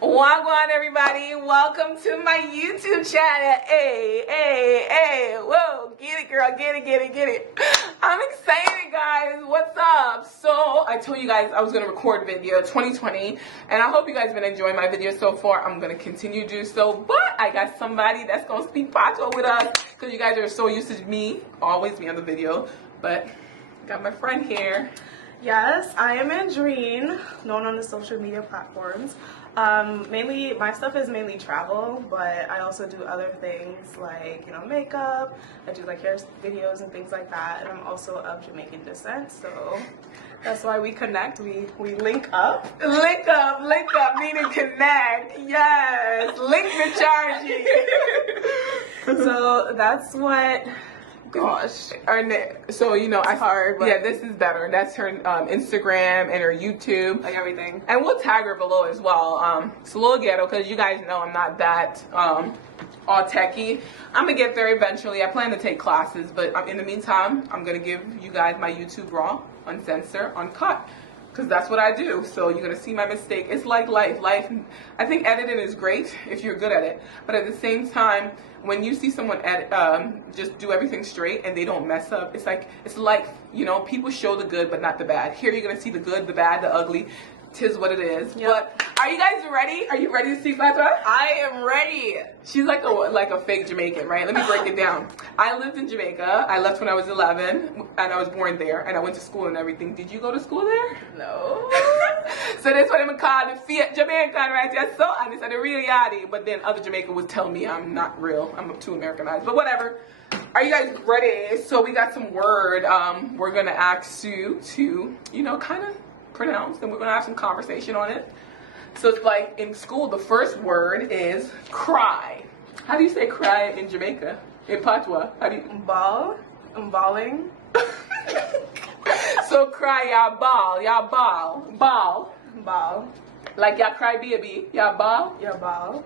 Wagwan, everybody. Welcome to my YouTube channel. Hey, whoa, get it, girl, get it. I'm excited, guys. What's up? So I told you guys I was gonna record video 2020, and I hope you guys been enjoying my videos so far. I'm gonna continue to do so, but I got somebody that's gonna speak patois with us because you guys are so used to me, always me on the video, but got my friend here. Yes, I am Andreen, known on the social media platforms. Mainly, my stuff is mainly travel, but I also do other things like, makeup. I do like hair videos and things like that. And I'm also of Jamaican descent, so that's why we connect. We link up. Link up, meaning connect. Yes, link the charging. So that's what. Gosh. So, it's hard. But yeah, this is better. That's her Instagram and her YouTube. like everything. And we'll tag her below as well. It's a little ghetto because you guys know I'm not that all techie. I'm going to get there eventually. I plan to take classes, but in the meantime, I'm going to give you guys my YouTube raw, uncensored, uncut. Because that's what I do. So you're going to see my mistake. It's like life. I think editing is great if you're good at it. But at the same time, when you see someone just do everything straight and they don't mess up, it's like people show the good but not the bad. Here you're going to see the good, the bad, the ugly. 'Tis what it is. Yep. But are you guys ready? Are you ready to see patois? I am ready. She's like a fake Jamaican, right? Let me break it down. I lived in Jamaica. I left when I was 11, and I was born there, and I went to school and everything. Did you go to school there? No. So that's what I'm called the fake Jamaican, right? Yes, so and it's the real yachty. But then other Jamaican would tell me I'm not real. I'm too Americanized. But whatever. Are you guys ready? So we got some word. We're gonna ask you to, kind of pronounce, and we're gonna have some conversation on it. So it's like in school, the first word is cry. How do you say cry in Jamaica? In patois? How do you? Ball. I'm balling. So cry, y'all ball. Ball. Like y'all cry baby, y'all ball. Your ball.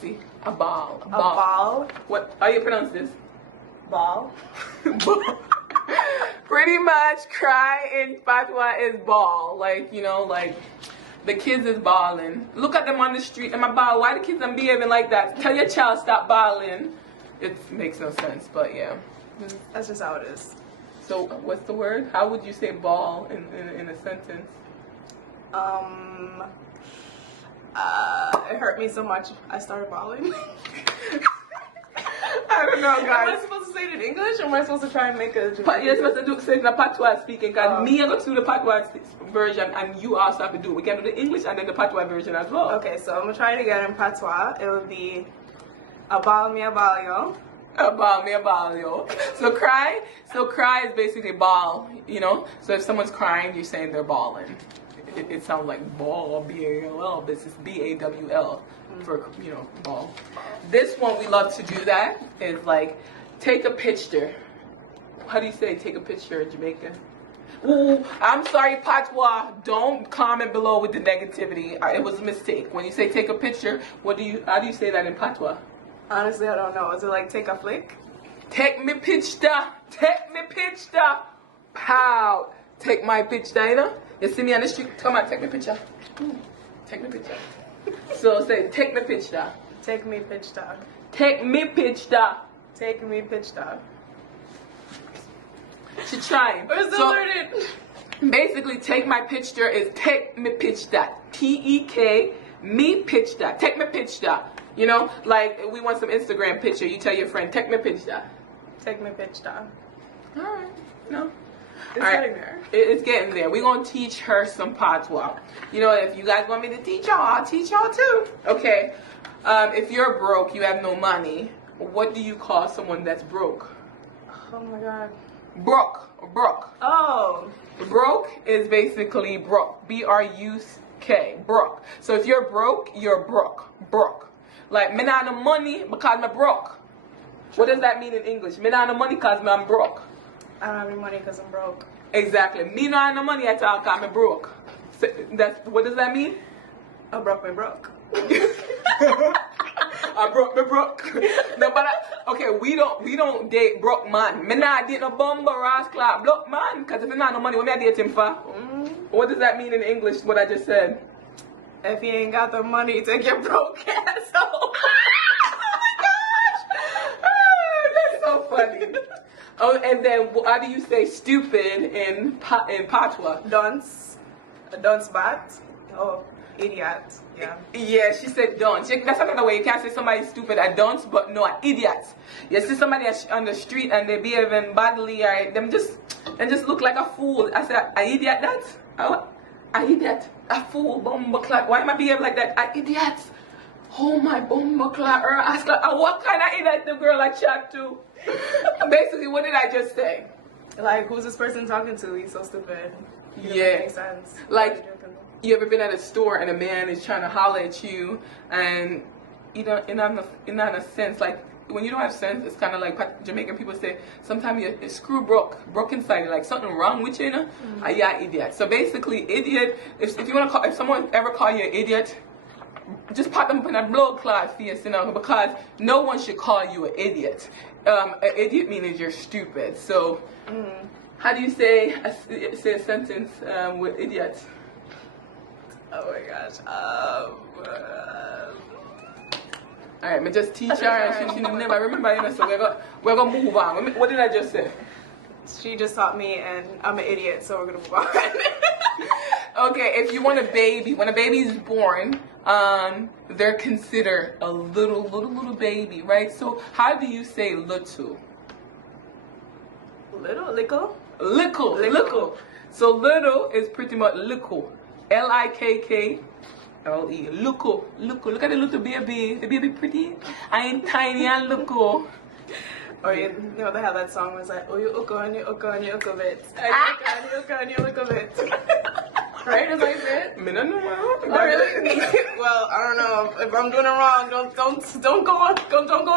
See, a ball. A ball. What? How you pronounce this? Ball. Pretty much, cry in patois is ball. Like the kids is balling. Look at them on the street. And my ball. Why the kids are behaving like that? Tell your child stop balling. It makes no sense, but yeah. That's just how it is. So what's the word? How would you say ball in a sentence? It hurt me so much I started bawling. I don't know, Am guys. I supposed to say it in English, or am I supposed to try and make a Jamaican? You're supposed to say it in a patois speaking, because me, I'm going to do the patois version, and you also have to do it. We can do the English and then the patois version as well. Okay, so I'm going to try it again in patois. It would be, a ball me a ball, yo. A ball, me a ball, yo. So cry is basically ball, So if someone's crying, you're saying they're bawling. It sounds like ball, B-A-L-L, but it's B-A-W-L for, ball. This one, we love to do that. Is like, take a picture. How do you say take a picture in Jamaican? Ooh, I'm sorry, patois. Don't comment below with the negativity. It was a mistake. When you say take a picture, how do you say that in patois? Honestly, I don't know. Is it like take a flick? Take me picture. Pow. Take my picture, You see me on the street, come on, take me picture. Take me picture. So say, take me picture. Take me picture. Take me picture. Take me picture. She trying. We're still learning. Basically, take my picture is take me picture. T-E-K, me picture. Take me picture. Like we want some Instagram picture. You tell your friend, take me picture. Take me picture. All right. It's getting there. It's getting there. We're going to teach her some patois. If you guys want me to teach y'all, I'll teach y'all too. Okay. If you're broke, you have no money, what do you call someone that's broke? Oh my God. Broke. Oh. Broke is basically broke. B-R-U-K. Broke. So if you're broke, you're broke. Like, me not no money because me broke. What does that mean in English? Me not no money because I'm broke. I don't have any money because I'm broke. Exactly. Me not have no money at all because I'm broke. So what does that mean? I broke me broke. I broke me broke. No, but okay, we don't date broke man. Me not date no bumper rascal broke man. Because if you not no money, what me I date him for? What does that mean in English? What I just said? If you ain't got the money, take your broke ass home. That's so funny. Oh, and then how do you say stupid in patois? Dunce. A dunce bat. Oh, idiot. Yeah. Yeah, she said dunce. That's another way you can't say somebody stupid a dunce, but no, an idiot. You see somebody on the street and they behaving badly, or them just look like a fool. I said, an idiot that? An idiot. A fool, bumbleclot. Why am I behaving like that? An idiot. Oh my bumbleclot. Or ask her, what kind of idiot the girl I chat to? Basically, what did I just say? Like, who's this person talking to? He's so stupid. Yeah. Makes sense. Like, you ever been at a store and a man is trying to holler at you, and you know, in a sense, like when you don't have sense, it's kind of like Jamaican people say, sometimes your screw broke inside, like something wrong with you, you know? Yeah, idiot. So basically, idiot. If you want to call, if someone ever call you an idiot, just pop them up in a blood clot face, you know, because no one should call you an idiot. An idiot means you're stupid. So, how do you say a sentence with idiot? Oh my gosh. Alright, me just teach her and she never remember, you know, so we're gonna move on. What did I just say? She just taught me, and I'm an idiot, so we're gonna move on. Okay, if you want a baby, when a baby is born, they're considered a little baby, right? So how do you say little? Little? Little. So little is pretty much little. Likle. Little. Look at the little baby. The baby pretty. I ain't tiny and little. Or you know they have that song where it's like, oh you uko and you uko and you uko bit. And you uko and you uko bit. Right? Is that it? Me no know. Oh, really? Well, I don't know. If I'm doing it wrong, don't go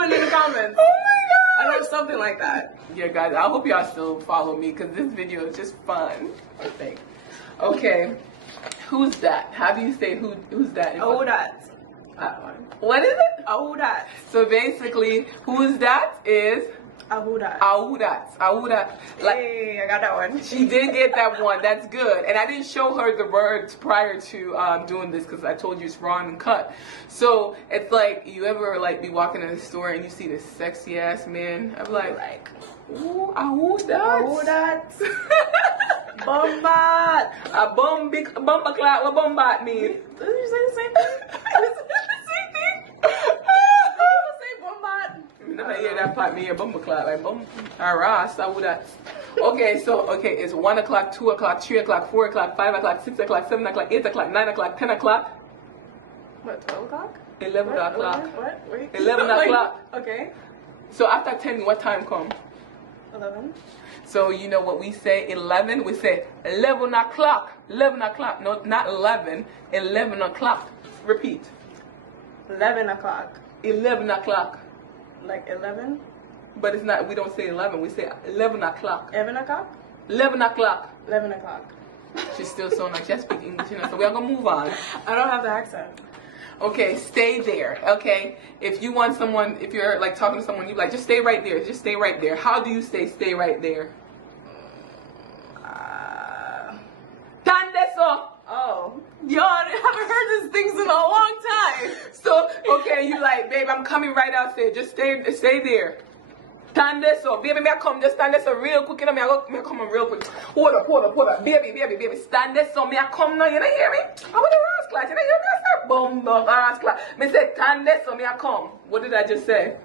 in the comments. Oh my god! I know something like that. Yeah, guys, I hope y'all still follow me because this video is just fun, I think. Okay, who's that? How do you say who's that? Oh, that. What is it? Oh, that. So basically, who's that is Ahudat. Ahudat. Like, Hey, I got that one. she did get that one. That's good. And I didn't show her the words prior to doing this because I told you it's raw and cut. So it's like, you ever like be walking in the store and you see this sexy ass man? I'm like, ooh, Ahudat. Ahudat. Bombat. A bumba clock. What bombat mean? Did you say the same thing? I hear that part, me a bumper clock, like bum, aras, I would that. Okay, so, it's 1 o'clock, 2 o'clock, 3 o'clock, 4 o'clock, 5 o'clock, 6 o'clock, 7 o'clock, 8 o'clock, 9 o'clock, 10 o'clock. What, 12 o'clock? 11 o'clock. What? Wait. 11 o'clock. Okay. So after 10, what time come? 11. So you know what we say, 11? We say 11 o'clock. 11 o'clock. No, not 11. 11 o'clock. Repeat. 11 o'clock. 11 o'clock. Like 11? But it's not, we don't say 11, we say 11 o'clock. 11 o'clock? 11 o'clock. 11 o'clock. She still sounds like she speaks English, you know, so we're gonna move on. I don't have the accent. Okay, stay there, okay? If you want someone, if you're like talking to someone, you like, just stay right there, just stay right there. How do you say stay right there? Tandeso. Oh. Yo, I haven't heard these things in a long time. So, okay, you like, babe, I'm coming right out there. Just stay there. Stand there, so baby, may I come? Just stand there, so real quick. You know, may I come on real quick. Hold up, baby, stand there, so may I come now? You don't hear me? I want the rascal. You don't hear me? I said, boom, the rascal. Me said, stand there, so may I come? What did I just say?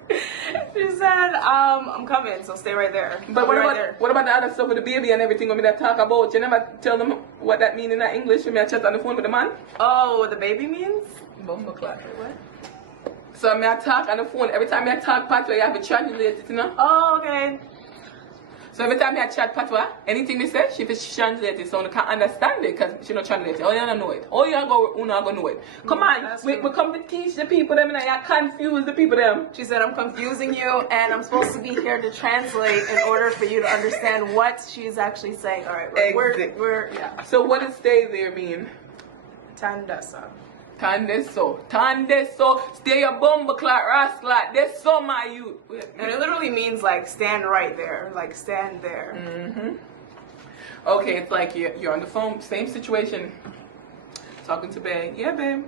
She said, I'm coming, so stay right there. But what about the other stuff with the baby and everything? When me that talk about, you never tell them what that means in that English. When me I chat on the phone with the man. Oh, what the baby means? Bumble clap. What? So I talk on the phone. Every time I talk patois, you have to translate it, you know? Oh, okay. So every time I chat patois, anything they say, she translate it so I can't understand it because she not translate it. Oh, you don't know it. Oh, you not gonna know it. Come on, we come to teach the people them and you confuse the people them. She said, I'm confusing you and I'm supposed to be here to translate in order for you to understand what she's actually saying. All right, we're yeah. So what does stay there mean? Tandasa. Tandeso, stay a bomba clock, rascal, that's so my youth. And it literally means like stand right there, like stand there. Mm-hmm. Okay, it's like you're on the phone, same situation. Talking to babe. Yeah, babe.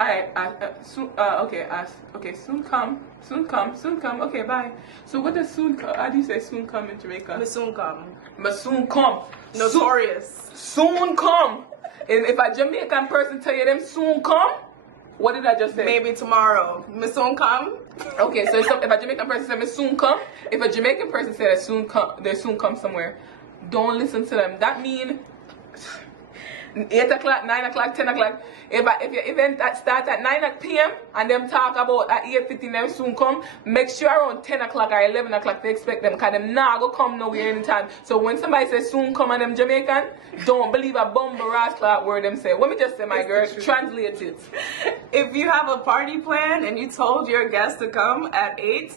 Alright, soon, okay, soon come. Okay, bye. So what does soon come? How do you say soon come in Jamaica? Me soon come. Me soon come. Notorious. Soon come. And if a Jamaican person tell you them soon come, what did I just say? Maybe tomorrow. Me soon come. Okay, so if a Jamaican person say me soon come, if a Jamaican person say they soon come somewhere, don't listen to them. That mean 8 o'clock, 9 o'clock, 10 o'clock. If your event start at 9 p.m. and them talk about at 8:15 them soon come, make sure around 10 o'clock or 11 o'clock they expect them, because them not go come nowhere anytime. So when somebody says soon come and them Jamaican, don't believe a bumble rascal word them say. Let me just say, my girl, translate it. If you have a party plan and you told your guests to come at 8,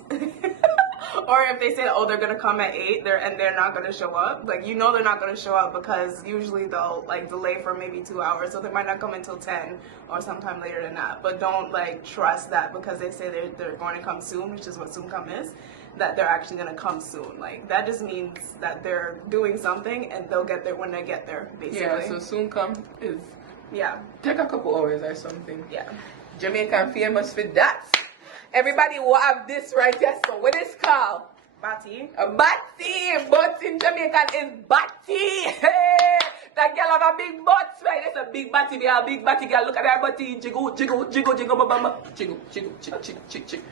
or if they say, oh, they're gonna come at 8, they're not gonna show up, like, you know they're not gonna show up, because usually they'll like delay for maybe 2 hours, so they might not come until 10 or sometime later than that. But don't like trust that because they say they're going to come soon, which is what soon come is, that they're actually gonna come soon. Like, that just means that they're doing something and they'll get there when they get there, basically. Yeah, so soon come is take a couple hours or something. Yeah. Jamaican famous for that. Everybody will have this right here. So what is called? Batty. A batty. But in Jamaican is batty. Hey, that girl have a big butt, right? That's a big batty. Be a big batty girl. Look at her butty. Jiggle, jiggle, jiggle, jiggle, bamba. Jiggle, jiggle, jiggle, jiggle, jiggle, jiggle.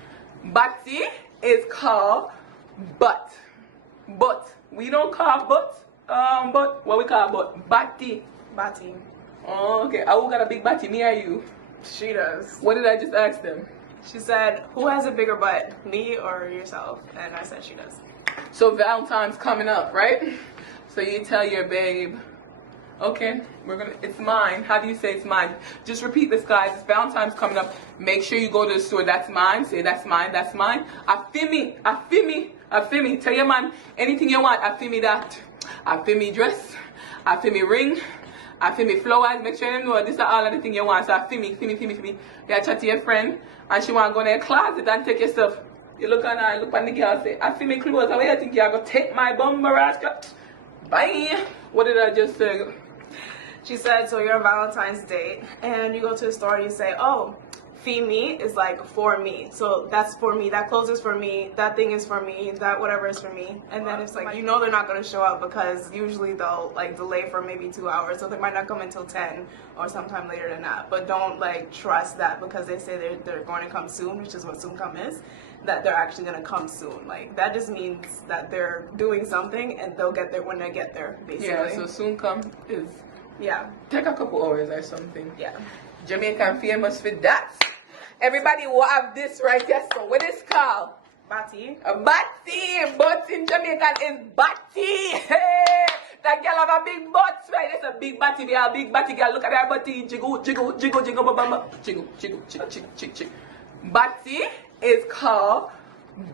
Batty is called butt. Butt. We don't call butt. But what we call butt? Batty. Batty. Oh, okay. Who got a big batty? Me or you? She does. What did I just ask them? She said, who has a bigger butt, me or yourself? And I said she does. So Valentine's coming up, right? So you tell your babe, okay, it's mine. How do you say it's mine? Just repeat this, guys. It's Valentine's coming up. Make sure you go to the store. That's mine. Say that's mine. That's mine. I feel me. I feel me. I feel me. Tell your man anything you want. I feel me that. I feel me dress. I feel me ring. I feel me flowers. Make sure you know this are all of the things you want. So I feel me. You chat to your friend and she want to go in the closet and take your stuff. You look on her, look on the girl, say, I feel me clothes. How you think you're going to take my bum, Maraska? Bye. What did I just say? She said, so you're on Valentine's date and you go to the store and you say, oh, fee me is like for me. So that's for me. That clothes is for me. That thing is for me. That whatever is for me. And then it's like, you know they're not going to show up because usually they'll like delay for maybe 2 hours. So they might not come until 10 or sometime later than that. But don't like trust that because they say they're going to come soon, which is what soon come is, that they're actually going to come soon. Like, that just means that they're doing something and they'll get there when they get there, basically. Yeah, so soon come is take a couple hours or something. Yeah. Jamaican famous for that. Everybody will have this right here. So what is called? Batty. A batty. But in Jamaican is batty. Hey, that girl have a big butt, right? That's a big batty. Be a big batty girl. Look at her butty. Jiggle, jiggle, jiggle, jiggle, bamba. Jiggle, jiggle, jiggle, jiggle, jiggle, jiggle. Batty is called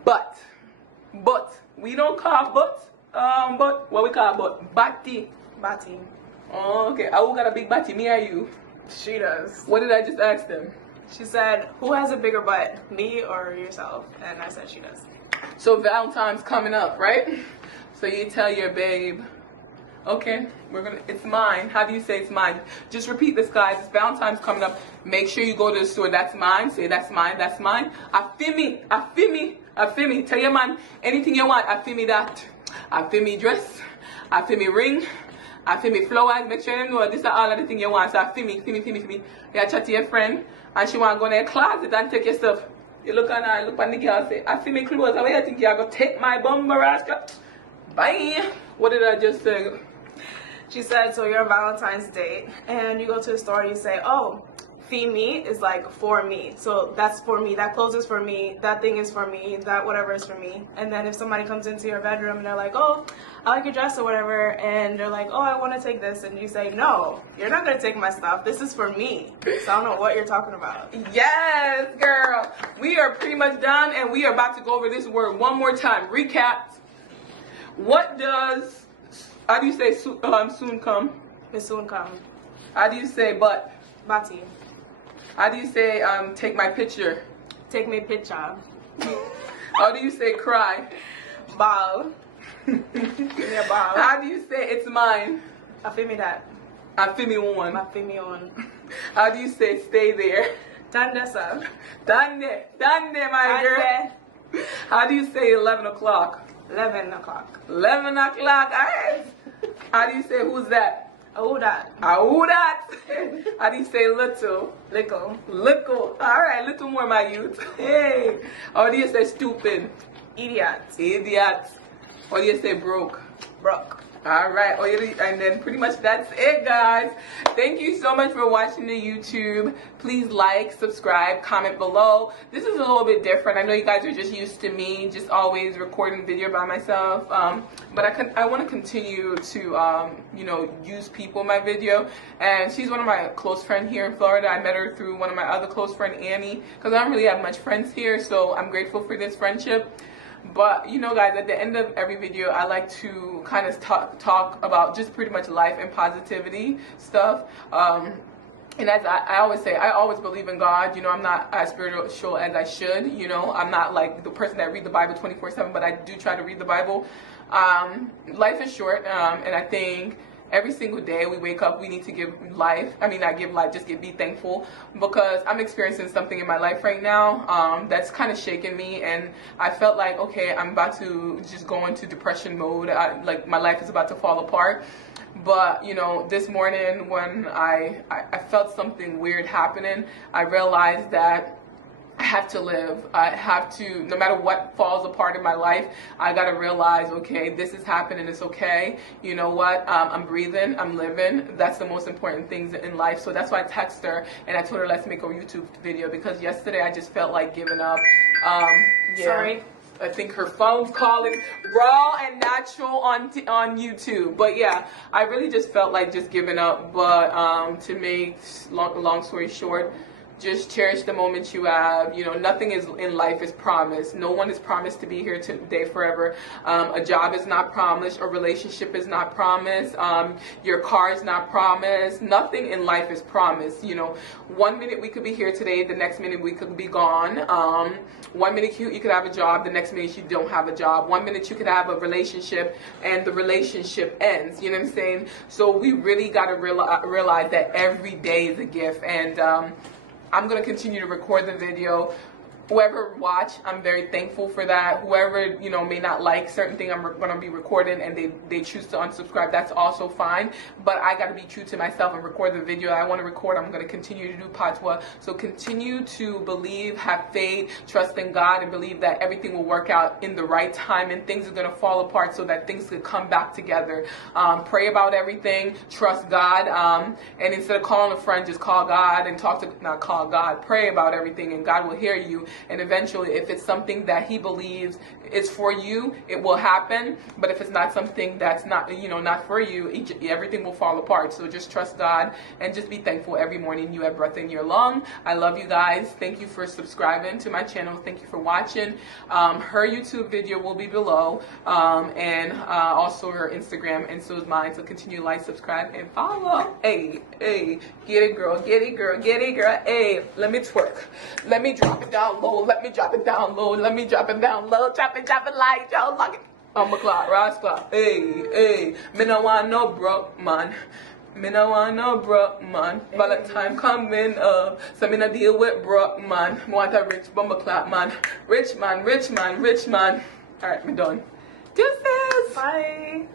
butt. Butt. We don't call butt. But what we call butt? Batty. Batty. Oh, okay. Who got a big batty? Me or you? She does. What did I just ask them? She said, who has a bigger butt, me or yourself? And I said she does. So Valentine's coming up, right? So you tell your babe, okay, it's mine. How do you say it's mine? Just repeat this, guys. It's Valentine's coming up. Make sure you go to the store. That's mine. Say that's mine. That's mine. I feel me. I feel me. I feel me. Tell your man anything you want. I feel me that. I feel me dress. I feel me ring. I feel me flowers. Make sure you know this are all of the things you want. So I feel me. You chat to your friend and she want to go in the closet and take your stuff. You look on her, look on the girl, say, I feel me clothes. How you think you're going to take my bum, Maraska? Bye. What did I just say? She said, so you're on Valentine's date and you go to the store and you say, oh, fee me is like for me. So that's for me. That clothes is for me. That thing is for me. That whatever is for me. And then if somebody comes into your bedroom and they're like, oh, I like your dress or whatever, and they're like, oh, I want to take this, and you say, no, you're not going to take my stuff. This is for me. So I don't know what you're talking about. Yes, girl. We are pretty much done, and we are about to go over this word one more time. Recap. How do you say soon come? It soon come. How do you say but? Batty. How do you say take my picture? Take me picture. How do you say cry? Ball. Give me a ball. How do you say it's mine? I feel me that. I feel me one. I feel me on. How do you say stay there? Dande, sir. Dande, my girl. How do you say 11 o'clock? 11 o'clock. 11 o'clock, alright. How do you say who's that? Who that? Who that? How do you say little? Little. Little. Alright, little more, my youth. Hey. How do you say stupid? Idiot. Idiot. How do you say broke? Broke. Alright, and then pretty much that's it, guys. Thank you so much for watching the YouTube. Please like, subscribe, comment below. This is a little bit different. I know you guys are just used to me just always recording video by myself, but I want to continue to you know, use people in my video. And she's one of my close friends here in Florida. I met her through one of my other close friend, Annie, because I don't really have much friends here, so I'm grateful for this friendship. But you know, guys, at the end of every video I like to kind of talk about just pretty much life and positivity stuff, and as I always say, I always believe in God. You know, I'm not as spiritual as I should. You know, I'm not like the person that read the Bible 24/7, but I do try to read the Bible. Life is short, and I think every single day we wake up, we need to give life. I mean, not give life, just be thankful, because I'm experiencing something in my life right now that's kind of shaking me, and I felt like, okay, I'm about to just go into depression mode. Like my life is about to fall apart. But you know, this morning when I felt something weird happening, I realized that I have to live. I have to, no matter what falls apart in my life, I gotta realize, okay, this is happening, it's okay. You know what? I'm breathing, I'm living. That's the most important things in life. So that's why I texted her and I told her, let's make a YouTube video, because yesterday I just felt like giving up. Yeah. Sorry. I think her phone's calling. Raw and natural on YouTube. But yeah, I really just felt like just giving up. But to make long story short, just cherish the moments you have. You know, nothing is in life is promised. No one is promised to be here today forever. A job is not promised. A relationship is not promised. Your car is not promised. Nothing in life is promised. You know, 1 minute we could be here today, the next minute we could be gone. 1 minute you could have a job, the next minute you don't have a job. 1 minute you could have a relationship and the relationship ends. You know what I'm saying? So we really got to realize that every day is a gift. And I'm going to continue to record the video. Whoever watch, I'm very thankful for that. Whoever, you know, may not like certain thing I'm going to be recording and they choose to unsubscribe, that's also fine. But I got to be true to myself and record the video I want to record. I'm going to continue to do patwa. So continue to believe, have faith, trust in God, and believe that everything will work out in the right time and things are going to fall apart so that things could come back together. Pray about everything, trust God, and instead of calling a friend, just call God and not call God, pray about everything, and God will hear you. And eventually, if it's something that he believes is for you, it will happen. But if it's not something that's not, you know, not for you, everything will fall apart. So just trust God and just be thankful every morning you have breath in your lung. I love you guys. Thank you for subscribing to my channel. Thank you for watching. Her YouTube video will be below, and also her Instagram, and so is mine. So continue to like, subscribe, and follow. Hey, hey, get it, girl, get it, girl, get it, girl. Hey, let me twerk. Let me drop it down low. Let me drop it down low. Let me drop it down low. Drop it like Joe. Lock it. On my clock, Ross clock. Hey, hey. Me no want no broke man. Me no want no broke man. Valentine coming up. So me no deal with broke man. Me want a rich bumper clap man. Rich man, rich man, rich man. Alright, me done. Deuces. Bye.